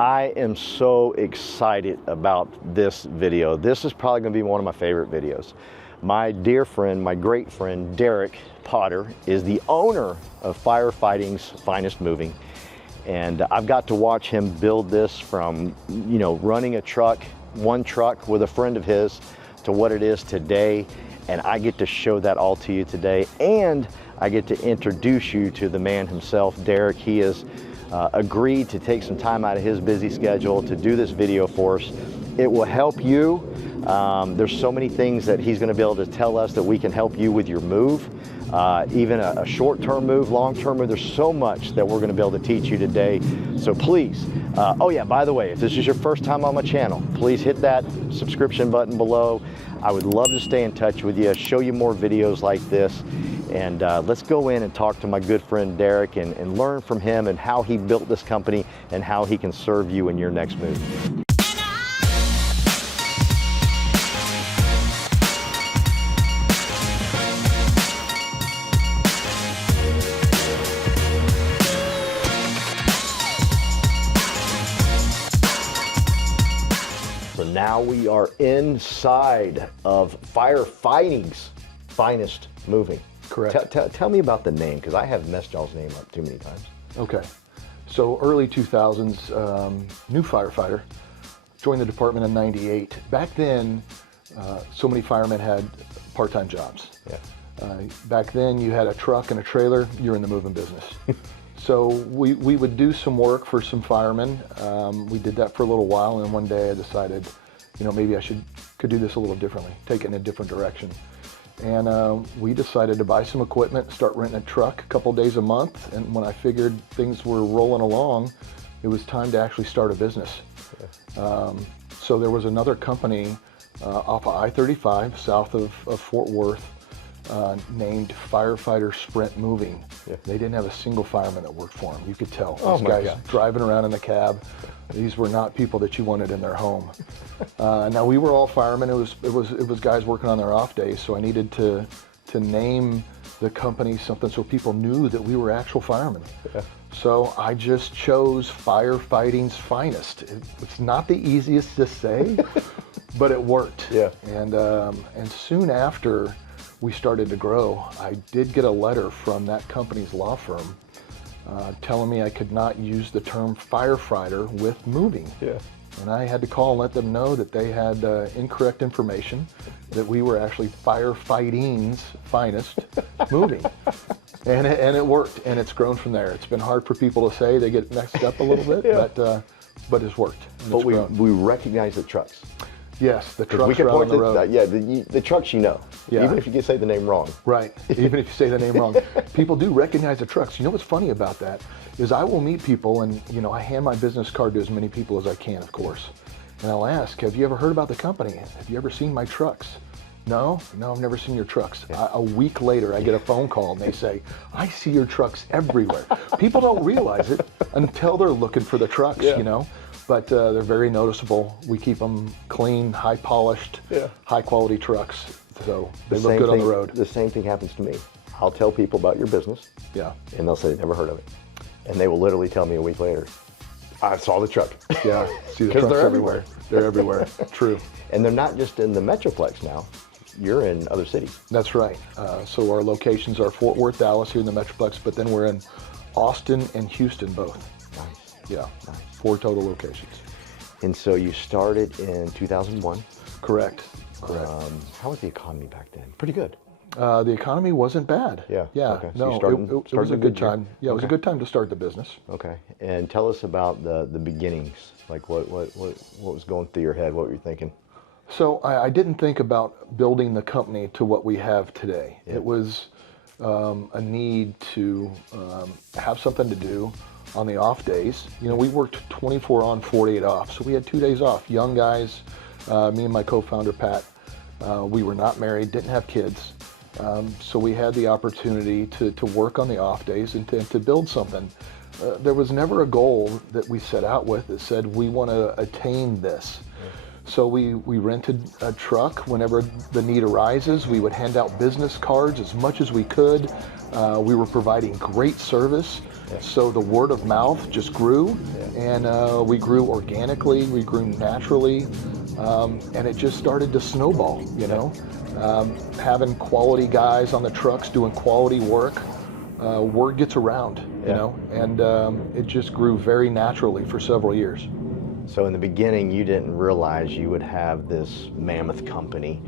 I am so excited about this video. This is probably going to be one of my favorite videos. My dear friend, my great friend, Dereck Potter is the owner of Firefighting's Finest Moving. And I've got to watch him build this from, running a truck, one truck with a friend of his, to what it is today. And I get to show that all to you today. And I get to introduce you to the man himself, Dereck. He has agreed to take some time out of his busy schedule to do this video for us. It will help you. There's so many things that he's going to be able to tell us that we can help you with your move. Even a short-term move, long-term move. There's so much that we're going to be able to teach you today. So please, oh yeah, by the way, if this is your first time on my channel, please hit that subscription button below. I would love to stay in touch with you, show you more videos like this. And let's go in and talk to my good friend Dereck and learn from him and how he built this company and how he can serve you in your next move. So now we are inside of Firefighting's Finest Moving. Correct. Tell me about the name, because I have messed y'all's name up too many times. Okay. So early 2000s, new firefighter, joined the department in '98. Back then, so many firemen had part-time jobs. Yeah. Back then, you had a truck and a trailer, you're in the moving business. So we would do some work for some firemen. We did that for a little while, and one day I decided, maybe I could do this a little differently, take it in a different direction. And we decided to buy some equipment, start renting a truck a couple days a month. And when I figured things were rolling along, it was time to actually start a business. Yeah. So there was another company off of I-35 south of Fort Worth named Firefighter Sprint Moving. Yeah. They didn't have a single fireman that worked for them. You could tell. Oh, these guys driving around in the cab. These were not people that you wanted in their home. Now we were all firemen. It was guys working on their off days. So I needed to name the company something so people knew that we were actual firemen. Yeah. So I just chose Firefighting's Finest. It's not the easiest to say, but it worked. Yeah. And soon after we started to grow, I did get a letter from that company's law firm telling me I could not use the term firefighter with moving. Yeah. And I had to call and let them know that they had incorrect information, that we were actually Firefighting's Finest Moving. And it worked, and it's grown from there. It's been hard for people to say, they get mixed up a little bit, yeah. But it's worked. But we recognize the trucks. Yes, the trucks are out on the road. Yeah, the trucks Yeah. Even if you can say the name wrong. Right, even if you say the name wrong. People do recognize the trucks. You know what's funny about that is I will meet people and, I hand my business card to as many people as I can, of course. And I'll ask, have you ever heard about the company? Have you ever seen my trucks? No, I've never seen your trucks. Yeah. A week later, I get a phone call and they say, I see your trucks everywhere. People don't realize it until they're looking for the trucks, yeah. But they're very noticeable. We keep them clean, high polished, yeah. high quality trucks. So they look good on the road. The same thing happens to me. I'll tell people about your business. Yeah. And they'll say they've never heard of it. And they will literally tell me a week later, I saw the truck. Yeah, see the trucks they're everywhere. They're everywhere, true. And they're not just in the Metroplex now. You're in other cities. That's right. So our locations are Fort Worth, Dallas here in the Metroplex, but then we're in Austin and Houston both. Nice. Yeah, nice. 4 total locations. And so you started in 2001? Correct. How was the economy back then? Pretty good. The economy wasn't bad. Yeah. Yeah. Okay. No, so it was a good time. Yeah, it was a good time to start the business. Okay. And tell us about the beginnings. Like what was going through your head? What were you thinking? So I didn't think about building the company to what we have today. Yeah. It was a need to have something to do on the off days. We worked 24 on, 48 off. So we had 2 days off. Young guys, me and my co-founder, Pat, we were not married, didn't have kids. So we had the opportunity to work on the off days and to build something. There was never a goal that we set out with that said we want to attain this. Yeah. So we rented a truck whenever the need arises. We would hand out business cards as much as we could. We were providing great service. So the word of mouth just grew, and we grew organically, we grew naturally, and it just started to snowball, you know. Having quality guys on the trucks doing quality work, word gets around, you know, and it just grew very naturally for several years. So in the beginning, you didn't realize you would have this mammoth company,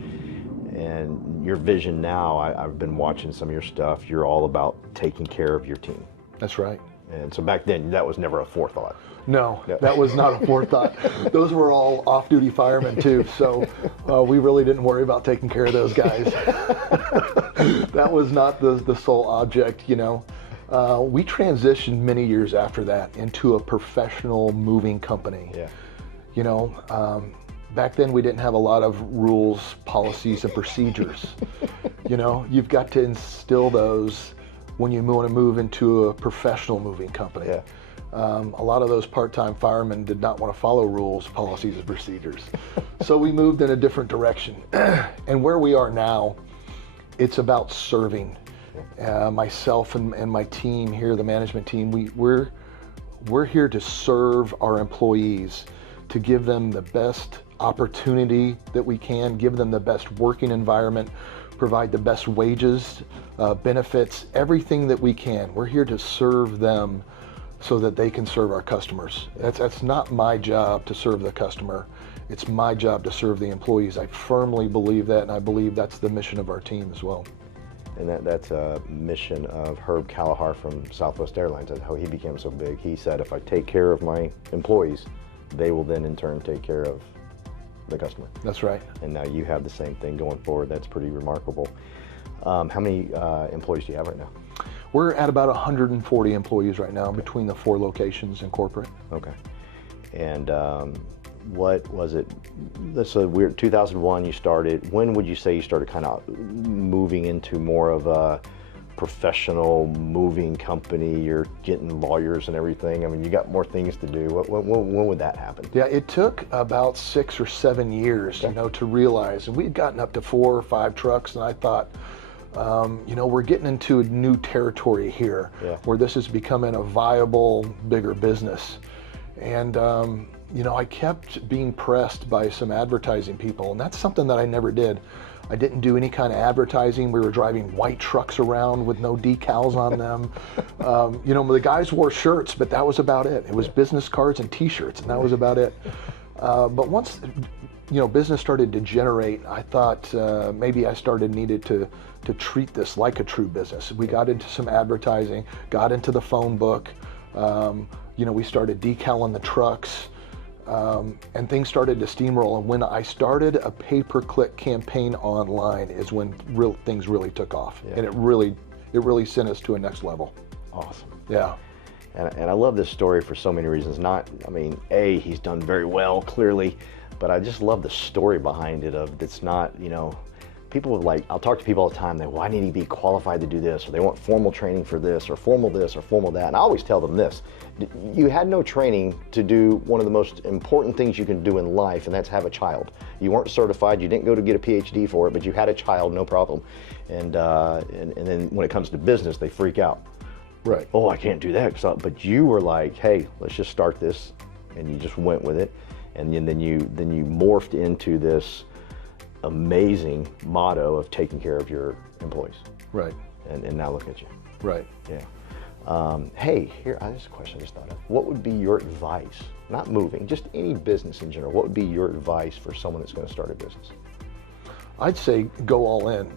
and your vision now, I've been watching some of your stuff, you're all about taking care of your team. That's right. And so back then, that was never a forethought. No, that was not a forethought. Those were all off-duty firemen too, so we really didn't worry about taking care of those guys. That was not the sole object, you know. We transitioned many years after that into a professional moving company. Yeah. You know, back then we didn't have a lot of rules, policies, and procedures. You know, you've got to instill those when you want to move into a professional moving company. Yeah. A lot of those part-time firemen did not want to follow rules, policies, and procedures. So we moved in a different direction. And where we are now, it's about serving. Myself and my team here, the management team, we're here to serve our employees, to give them the best opportunity that we can, give them the best working environment, provide the best wages, benefits, everything that we can. We're here to serve them so that they can serve our customers. That's not my job to serve the customer. It's my job to serve the employees. I firmly believe that, and I believe that's the mission of our team as well. And that's a mission of Herb Callahar from Southwest Airlines. That's how he became so big. He said, if I take care of my employees, they will then in turn take care of the customer. That's right. And now you have the same thing going forward. That's pretty remarkable. How many employees do you have right now? We're at about 140 employees right now between the 4 locations and corporate. Okay. And what was it? That's a weird, 2001 you started. When would you say you started kind of moving into more of a professional moving company? You're getting lawyers and everything. I mean, you got more things to do. When would that happen? Yeah, it took about 6 or 7 years, you know, to realize. And we had gotten up to 4 or 5 trucks, and I thought, you know, we're getting into a new territory here, where this is becoming a viable, bigger business. And you know, I kept being pressed by some advertising people, and that's something that I never did. I didn't do any kind of advertising. We were driving white trucks around with no decals on them. You know, the guys wore shirts, but that was about it. It was business cards and T-shirts, and that was about it. But once, you know, business started to generate, I thought maybe I needed to treat this like a true business. We got into some advertising, got into the phone book. You know, we started decaling the trucks. And things started to steamroll, and when I started a pay-per-click campaign online is when things really took off, and it really sent us to a next level. Awesome. Yeah. And I love this story for so many reasons. Not, I mean, he's done very well, clearly, but I just love the story behind it. It's not, you know, people would like, I'll talk to people all the time, they, well, I need to be qualified to do this, or they want formal training for this, or formal that. And I always tell them this, you had no training to do one of the most important things you can do in life, and that's have a child. You weren't certified, you didn't go to get a PhD for it, but you had a child, no problem. And then when it comes to business, they freak out. Right. Oh, I can't do that. But you were like, hey, let's just start this, and you just went with it, and then you morphed into this amazing motto of taking care of your employees. Right. And now look at you. Right. Yeah. Hey, here, this is a question I just thought of. What would be your advice, not moving, just any business in general, what would be your advice for someone that's going to start a business? I'd say go all in.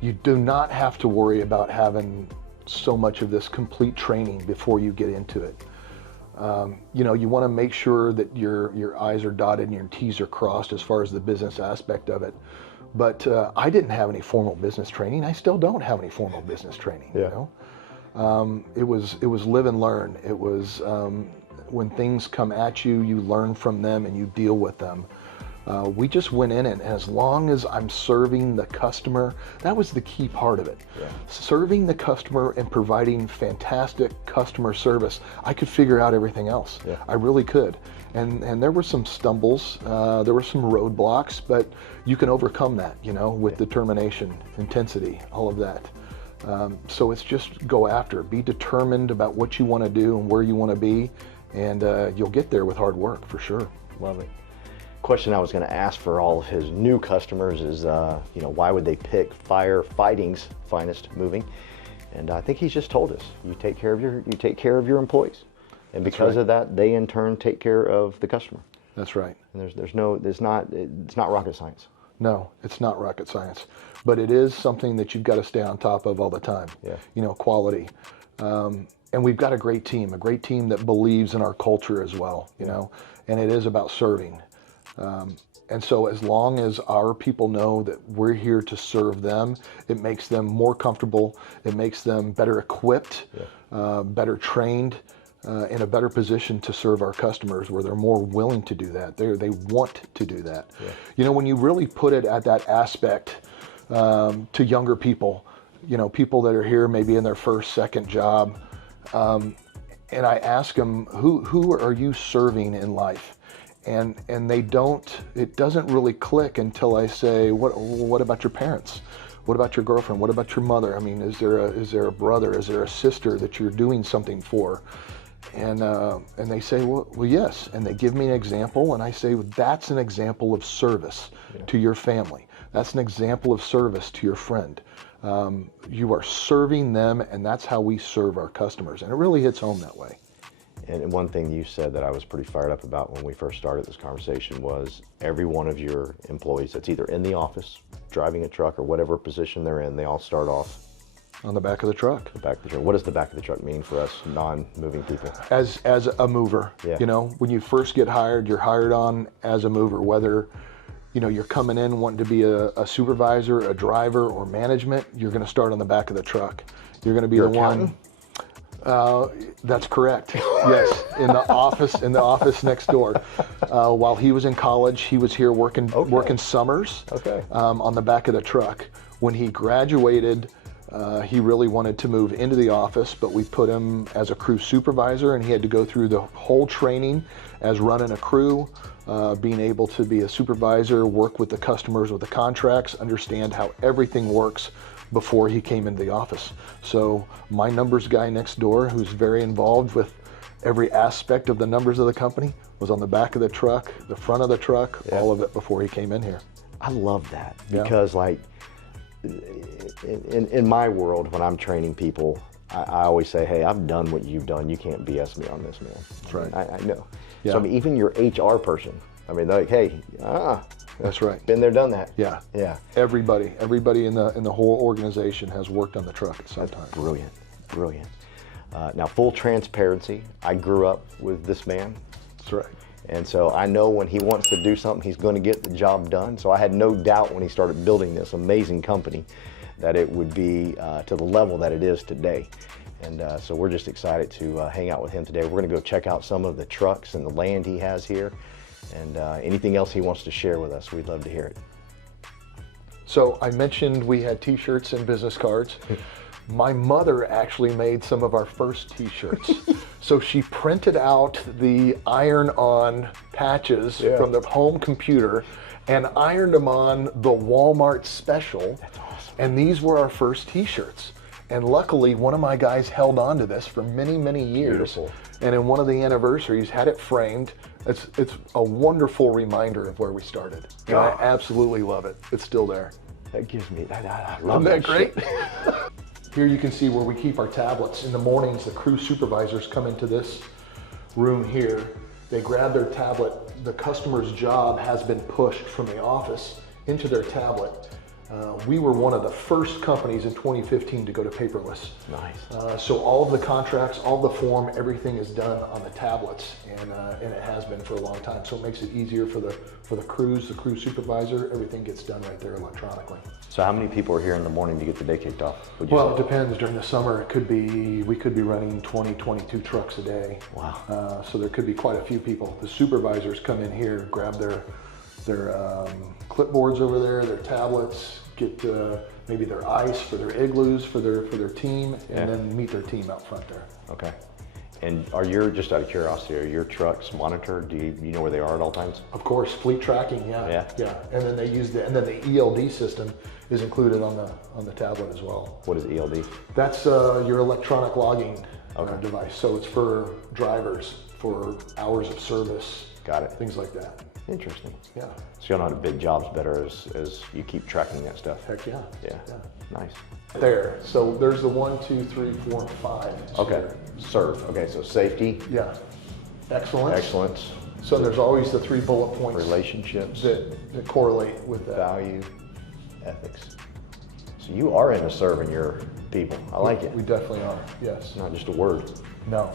You do not have to worry about having so much of this complete training before you get into it. You know, you want to make sure that your I's are dotted and your T's are crossed as far as the business aspect of it. But I didn't have any formal business training. I still don't have any formal business training. Yeah. You know, it was live and learn. It was when things come at you, you learn from them and you deal with them. We just went in, and as long as I'm serving the customer, that was the key part of it. Yeah. Serving the customer and providing fantastic customer service, I could figure out everything else. Yeah. I really could. And there were some stumbles, there were some roadblocks, but you can overcome that, you know, with determination, intensity, all of that. So it's just go after it. Be determined about what you want to do and where you want to be, and you'll get there with hard work for sure. Love it. Question I was going to ask for all of his new customers is, why would they pick Firefighting's Finest Moving? And I think he's just told us, you take care of your employees, and because of that, they in turn take care of the customer. That's right. And it's not rocket science. No, it's not rocket science, but it is something that you've got to stay on top of all the time. Yeah. Quality. And we've got a great team that believes in our culture as well, and it is about serving. And so as long as our people know that we're here to serve them, it makes them more comfortable, it makes them better equipped, better trained, in a better position to serve our customers, where they're more willing to do that. They want to do that. Yeah. When you really put it at that aspect to younger people, people that are here maybe in their first, second job, and I ask them, who are you serving in life? And it doesn't really click until I say, what about your parents? What about your girlfriend? What about your mother? I mean, is there a brother? Is there a sister that you're doing something for? And they say, well, yes. And they give me an example, and I say, well, that's an example of service to your family. That's an example of service to your friend. You are serving them, and that's how we serve our customers. And it really hits home that way. And one thing you said that I was pretty fired up about when we first started this conversation was every one of your employees that's either in the office, driving a truck, or whatever position they're in, they all start off on the back of the truck. The back of the truck. What does the back of the truck mean for us non-moving people? As a mover. Yeah. When you first get hired, you're hired on as a mover, whether you're coming in wanting to be a supervisor, a driver, or management, you're going to start on the back of the truck. You're going to be the one. That's correct. Yes, in the office next door. While he was in college, he was here working summers. On the back of the truck. When he graduated, he really wanted to move into the office, but we put him as a crew supervisor, and he had to go through the whole training as running a crew, being able to be a supervisor, work with the customers with the contracts, understand how everything works before he came into the office. So my numbers guy next door, who's very involved with every aspect of the numbers of the company, was on the back of the truck, the front of the truck, all of it before he came in here. I love that because in my world, when I'm training people, I always say, hey, I've done what you've done. You can't BS me on this, man. That's right. I know. Yeah. So I mean, even your HR person, they're like, hey, that's right. Been there, done that. Yeah. Yeah. Everybody in the whole organization has worked on the truck at some time. Brilliant. Brilliant. Now, full transparency, I grew up with this man. That's right. And so I know when he wants to do something, he's going to get the job done. So I had no doubt when he started building this amazing company that it would be to the level that it is today. And so we're just excited to hang out with him today. We're going to go check out some of the trucks and the land he has here. And anything else he wants to share with us, we'd love to hear it. So I mentioned we had t-shirts and business cards. My mother actually made some of our first t-shirts. So she printed out the iron-on patches from the home computer and ironed them on the Walmart special. That's awesome. And these were our first t-shirts. And luckily, one of my guys held on to this for many, many years. Beautiful. And in one of the anniversaries, had it framed. It's a wonderful reminder of where we started. And I absolutely love it. It's still there. That gives me, I love that. Isn't that great? Here you can see where we keep our tablets. In the mornings, the crew supervisors come into this room here. They grab their tablet. The customer's job has been pushed from the office into their tablet. We were one of the first companies in 2015 to go to paperless. Nice. So all of the contracts, all the form, everything is done on the tablets, and it has been for a long time. So it makes it easier for the crews, the crew supervisor. Everything gets done right there electronically. So how many people are here in the morning to get the day kicked off? Well, it depends. During the summer, we could be running 20, 22 trucks a day. Wow. So there could be quite a few people. The supervisors come in here, grab their clipboards over there, their tablets, get maybe their ice for their igloos for their team, and then meet their team out front there. Okay. And are your, just out of curiosity, are your trucks monitored? Do you know where they are at all times? Of course, fleet tracking, yeah. And then they use and then the ELD system is included on the tablet as well. What is ELD? That's your electronic logging device. So it's for drivers, for hours of service. Got it. Things like that. Interesting. Yeah. So you'll know how to bid jobs better as you keep tracking that stuff. Heck yeah. Yeah. Nice. There. So there's the 1, 2, 3, 4, and 5. Okay. Here. Serve. Okay, so safety. Yeah. Excellence. Excellence. So there's always the 3 bullet points. Relationships. That correlate with that. Value. Ethics. So you are into serving your people. I like it. We definitely are. Yes. It's not just a word. No.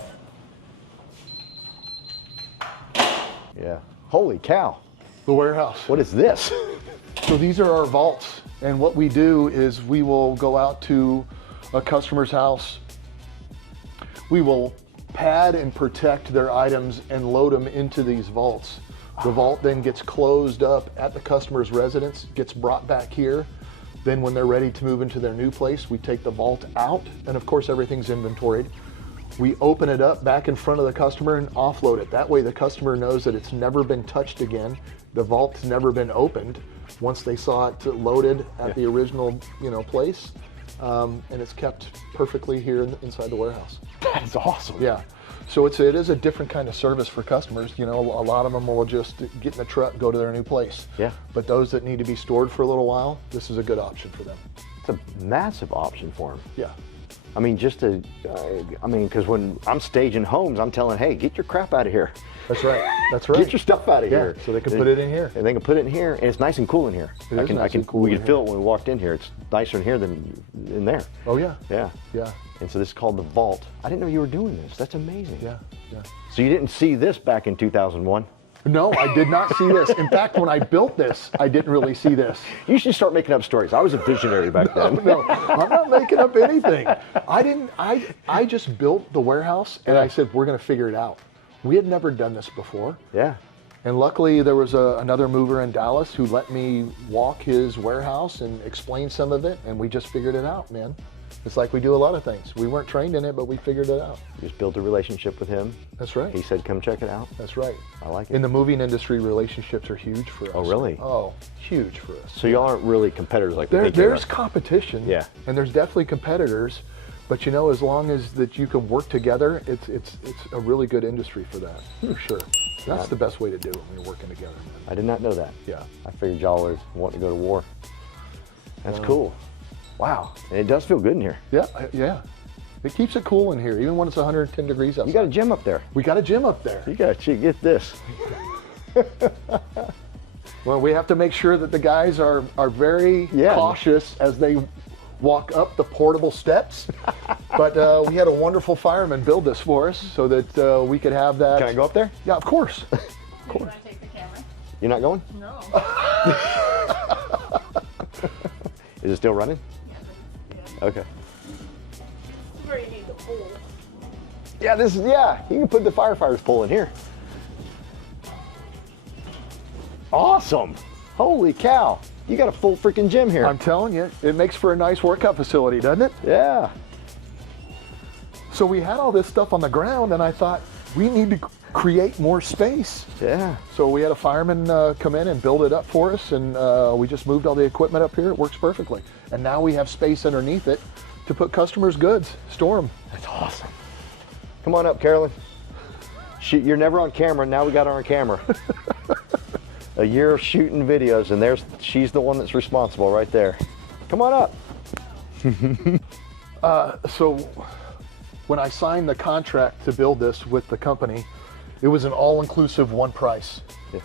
Yeah. Holy cow. The warehouse. What is this? So these are our vaults. And what we do is we will go out to a customer's house. We will pad and protect their items and load them into these vaults. The vault then gets closed up at the customer's residence, gets brought back here. Then when they're ready to move into their new place, we take the vault out, and of course everything's inventoried. We open it up back in front of the customer and offload it. That way the customer knows that it's never been touched again. The vault's never been opened once they saw it loaded at the original place. And it's kept perfectly here inside the warehouse. That is awesome. Yeah. So it is a different kind of service for customers. A lot of them will just get in the truck, go to their new place. Yeah. But those that need to be stored for a little while, this is a good option for them. It's a massive option for them. Yeah. I mean, because when I'm staging homes, I'm telling, hey, get your crap out of here. That's right. That's right. Get your stuff out of here. So they can put it in here. And they can put it in here, and it's nice and cool in here. It is nice and cool We in can feel it when we walked in here. It's nicer in here than in there. Oh yeah. Yeah. Yeah. And so this is called the vault. I didn't know you were doing this. That's amazing. Yeah. Yeah. So you didn't see this back in 2001? No, I did not see this. In fact, when I built this, I didn't really see this. You should start making up stories. I was a visionary back then. No, I'm not making up anything. I just built the warehouse and I said, we're going to figure it out. We had never done this before. Yeah. And luckily there was another mover in Dallas who let me walk his warehouse and explain some of it, and we just figured it out, man. It's like we do a lot of things. We weren't trained in it, but we figured it out. You just built a relationship with him. That's right. He said, come check it out. That's right. I like it. In the moving industry, relationships are huge for us. Oh, really? Oh, huge for us. So y'all aren't really competitors like There's competition. Yeah. And there's definitely competitors, but as long as that you can work together, it's a really good industry for that, for sure. That's the best way to do it when you're working together. I did not know that. Yeah. I figured y'all were wanting to go to war. That's cool. Wow. And it does feel good in here. Yeah, yeah. It keeps it cool in here, even when it's 110 degrees outside. You got a gym up there. We got a gym up there. You got to get this. Well, we have to make sure that the guys are very cautious as they walk up the portable steps. But we had a wonderful fireman build this for us so that we could have that. Can I go up there? Yeah, of course. Do you want to take the camera? You're not going? No. Is it still running? Yeah. Okay. Where you need the pole. Yeah, you can put the firefighter's pole in here. Awesome. Holy cow. You got a full freaking gym here. I'm telling you, it makes for a nice workout facility, doesn't it? Yeah. So we had all this stuff on the ground, and I thought, we need to create more space. Yeah. So we had a fireman come in and build it up for us, and we just moved all the equipment up here. It works perfectly. And now we have space underneath it to put customers' goods, store them. That's awesome. Come on up, Carolyn. You're never on camera. Now we got her on camera. A year of shooting videos, and she's the one that's responsible right there. Come on up. So when I signed the contract to build this with the company, it was an all-inclusive one price. Yeah.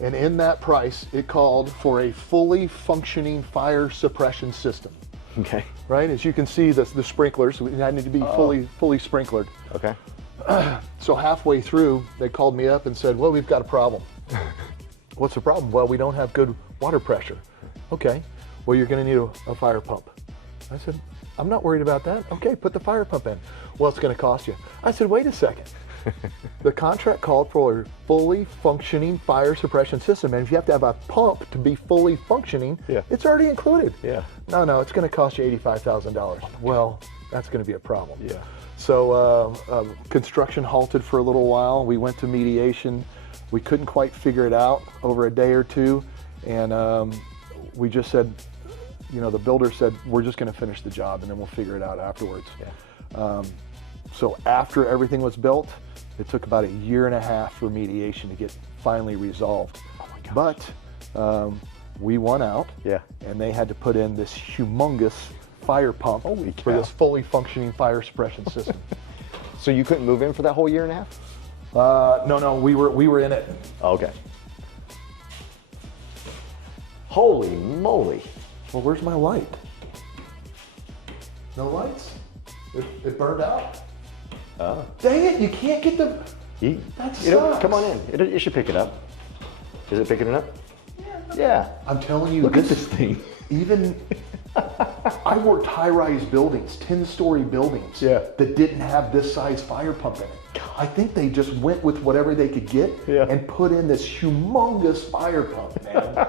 And in that price, it called for a fully functioning fire suppression system. Okay. Right, as you can see, the sprinklers, we had to be fully sprinklered. Okay. So halfway through, they called me up and said, well, we've got a problem. What's the problem? Well, we don't have good water pressure. Okay, well, you're gonna need a fire pump. I said, I'm not worried about that. Okay, put the fire pump in. Well, it's gonna cost you. I said, wait a second. The contract called for a fully functioning fire suppression system, and if you have to have a pump to be fully functioning, it's already included. Yeah. No, it's gonna cost you $85,000. Well, that's gonna be a problem. Yeah. So construction halted for a little while. We went to mediation. We couldn't quite figure it out over a day or two. And we just said, you know, the builder said, we're just going to finish the job and then we'll figure it out afterwards. Yeah. So after everything was built, it took about 1.5 years for mediation to get finally resolved. Oh my gosh. But we won out. Yeah. And they had to put in this humongous fire pump Holy for cow. this fully functioning fire suppression system. So you couldn't move in for that whole 1.5 years? No, we were in it. Okay. Holy moly. Well, where's my light? No lights? It burned out? Oh. Dang it, you can't get the... That sucks. Come on in. It should pick it up. Is it picking it up? Yeah. I'm telling you, Look at this thing. Even... I worked high-rise buildings, 10-story buildings, Yeah. that didn't have this size fire pump in it. I think they just went with whatever they could get Yeah. and put in this humongous fire pump, man.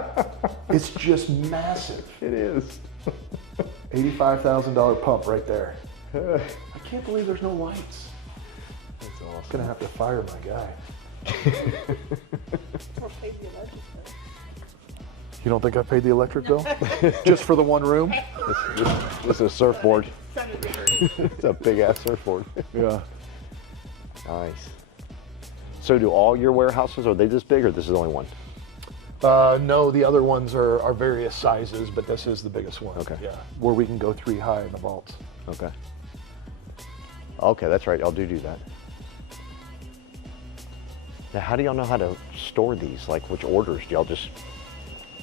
It's just massive. It is. $85,000 pump right there. I can't believe there's no lights. That's I'm awesome. gonna have to fire my guy. Or pay the electric bill. You don't think I paid the electric bill? Just for the one room? This is a surfboard. Sounded bigger. It's a big ass surfboard. Yeah. Nice. So do all your warehouses, are they this big or this is only one? No, the other ones are various sizes, but this is the biggest one. Okay. Yeah. Where we can go 3 high in the vaults. Okay. Okay, that's right. Y'all do that. Now, how do y'all know how to store these? Like, which orders?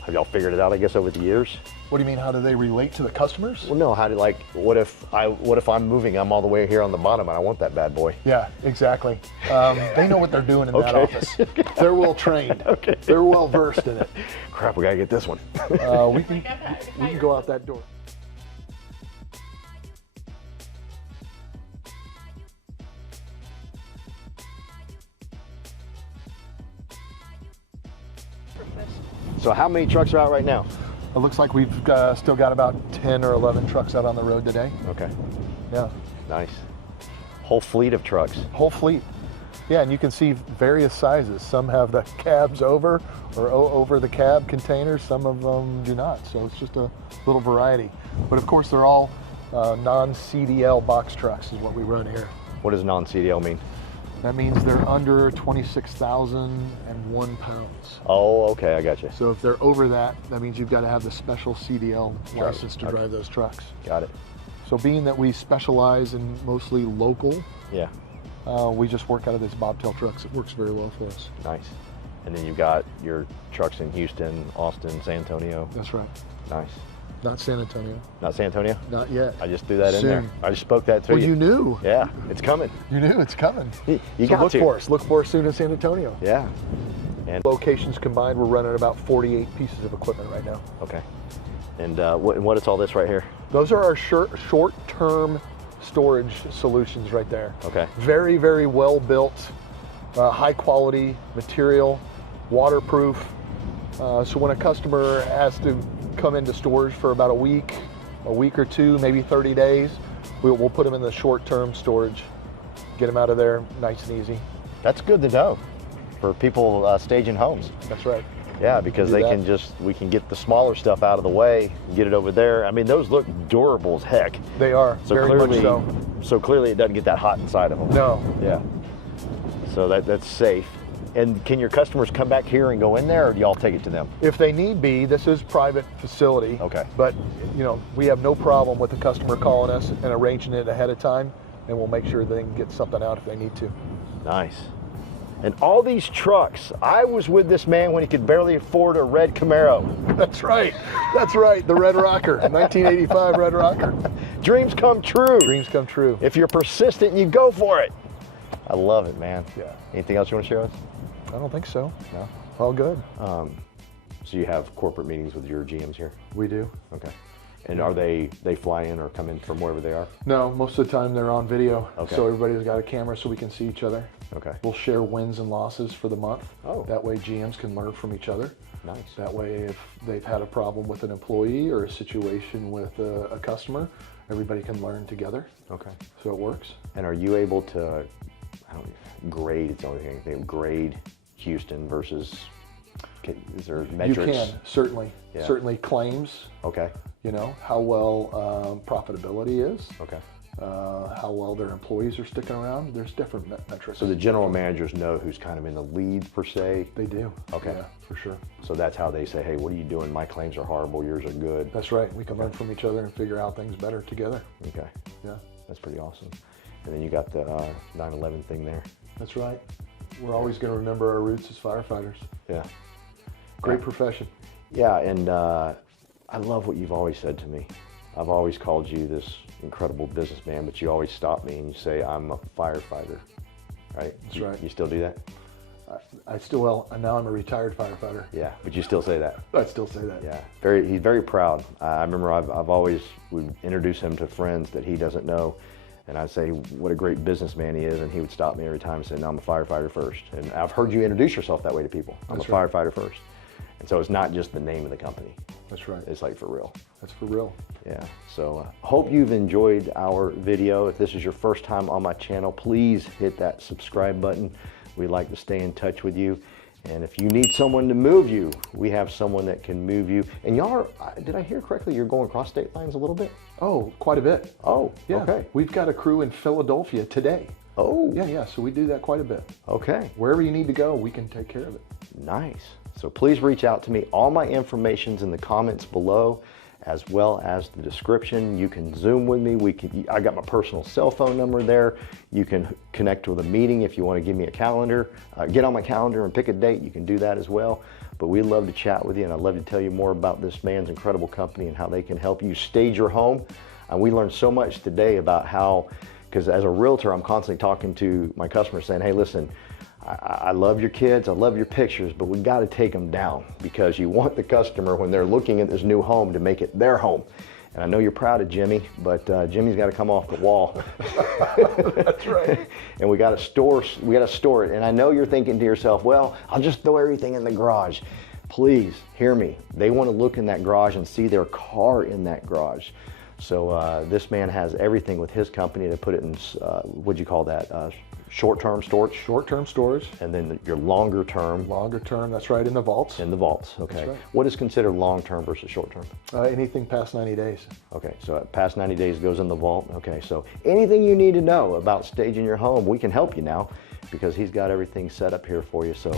Have y'all figured it out, I guess, over the years? What do you mean, how do they relate to the customers? Well, no, how do, like, what if I'm moving, I'm all the way here on the bottom and I want that bad boy? Yeah, exactly. They know what they're doing in that Okay. office. They're well trained. Okay. They're well versed in it. Crap, we gotta get this one. We can go out that door. So how many trucks are out right now? It looks like we've still got about 10 or 11 trucks out on the road today. Okay, Yeah, nice. Whole fleet of trucks. whole fleet. Yeah, and you can see various sizes. Some have the cabs over or over the cab containers. Some of them do not. So it's just a little variety. But of course, they're all non-CDL box trucks is what we run here. What does non-CDL mean? That means they're under 26,001 pounds. Oh, okay, I got you. So if they're over that, that means you've got to have the special CDL license to Okay. drive those trucks. Got it. So being that we specialize in mostly local, Yeah, we just work out of these bobtail trucks. It works very well for us. nice. And then you've got your trucks in Houston, Austin, San Antonio. That's right. Nice. Not San Antonio. Not San Antonio? Not yet. I just threw that in there. Soon. I just spoke that to Well, you. you knew. Yeah, it's coming. You knew it's coming. You So got look to. for us. Look for us soon in San Antonio. Yeah. And Locations combined, we're running about 48 pieces of equipment right now. okay. And what is all this right here? Those are our short-term storage solutions right there. Okay. Very, very well built, high quality material, waterproof. So when a customer has to come into storage for about a week or two, maybe 30 days, we'll put them in the short-term storage, get them out of there nice and easy. That's good to know for people staging homes. That's right. Yeah, because Do they that. can we can get the smaller stuff out of the way, get it over there. I mean, those look durable as heck. They are, So very clearly, much so. clearly it doesn't get that hot inside of them. No. Yeah. So that's safe. And can your customers come back here and go in there, or do y'all take it to them? If they need be, this is private facility. Okay. But, you know, we have no problem with the customer calling us and arranging it ahead of time, and we'll make sure they can get something out if they need to. Nice. And all these trucks, I was with this man when he could barely afford a red Camaro. That's right. That's right. The Red Rocker, 1985 Red Rocker. Dreams come true. Dreams come true. If you're persistent, you go for it. I love it, man. Yeah. Anything else you want to share with us? I don't think so. No. All good. So you have corporate meetings with your GMs here? We do. Okay. And are they fly in or come in from wherever they are? No, most of the time they're on video. Okay. So everybody's got a camera so we can see each other. Okay. We'll share wins and losses for the month. Oh. That way GMs can learn from each other. Nice. That way if they've had a problem with an employee or a situation with a customer, everybody can learn together. Okay. So it works. And are you able to, grade, it's the only thing, grade Houston versus, is there metrics? You can, certainly. Yeah. Certainly claims, Okay. you know, how well profitability is, Okay. how well their employees are sticking around. There's different metrics. So the general managers know who's kind of in the lead per se? They do. Okay. Yeah, for sure. So that's how they say, hey, what are you doing? My claims are horrible, yours are good. That's right. We can learn from each other and figure out things better together. Okay. Yeah, That's pretty awesome. And then you got the 9/11 thing there. that's right. We're always going to remember our roots as firefighters. Yeah. Great Yeah. profession. Yeah, and I love what you've always said to me. I've always called you this incredible businessman, but you always stop me and you say, I'm a firefighter, right? That's right. You still do that? I still will, and now I'm a retired firefighter. Yeah, but you still say that. I still say that. Yeah, he's very proud. I remember I've always would introduce him to friends that he doesn't know, and I'd say what a great businessman he is, and he would stop me every time and say, no, I'm a firefighter first. And I've heard you introduce yourself that way to people. I'm That's a right. firefighter first. And so it's not just the name of the company. That's right. It's like for real. That's for real. Yeah, so hope you've enjoyed our video. If this is your first time on my channel, please hit that subscribe button. We'd like to stay in touch with you. And if you need someone to move you, we have someone that can move you. And y'all are, did I hear correctly, you're going across state lines a little bit? Oh, quite a bit. Oh, Yeah. okay. We've got a crew in Philadelphia today. Oh, Yeah, so we do that quite a bit. okay. Wherever you need to go, we can take care of it. Nice. So please reach out to me. All my information's in the comments below, as well as the description. You can Zoom with me. I got my personal cell phone number there. You can connect with a meeting if you want to give me a calendar. Get on my calendar and pick a date. You can do that as well. But we'd love to chat with you, and I'd love to tell you more about this man's incredible company and how they can help you stage your home. And we learned so much today about how, because as a realtor, I'm constantly talking to my customers saying, hey, listen, I love your kids, I love your pictures, but we got to take them down because you want the customer, when they're looking at this new home, to make it their home. And I know you're proud of Jimmy, but Jimmy's got to come off the wall. That's right. And we got to store it. And I know you're thinking to yourself, well, I'll just throw everything in the garage. Please hear me. They want to look in that garage and see their car in that garage. So this man has everything with his company to put it in, what'd you call that? Short-term storage? Short-term storage. And then your longer term? Longer term, that's right, in the vaults. In the vaults, okay. That's right. What is considered long-term versus short-term? Anything past 90 days. Okay, so past 90 days goes in the vault. Okay, so anything you need to know about staging your home, we can help you now because he's got everything set up here for you. So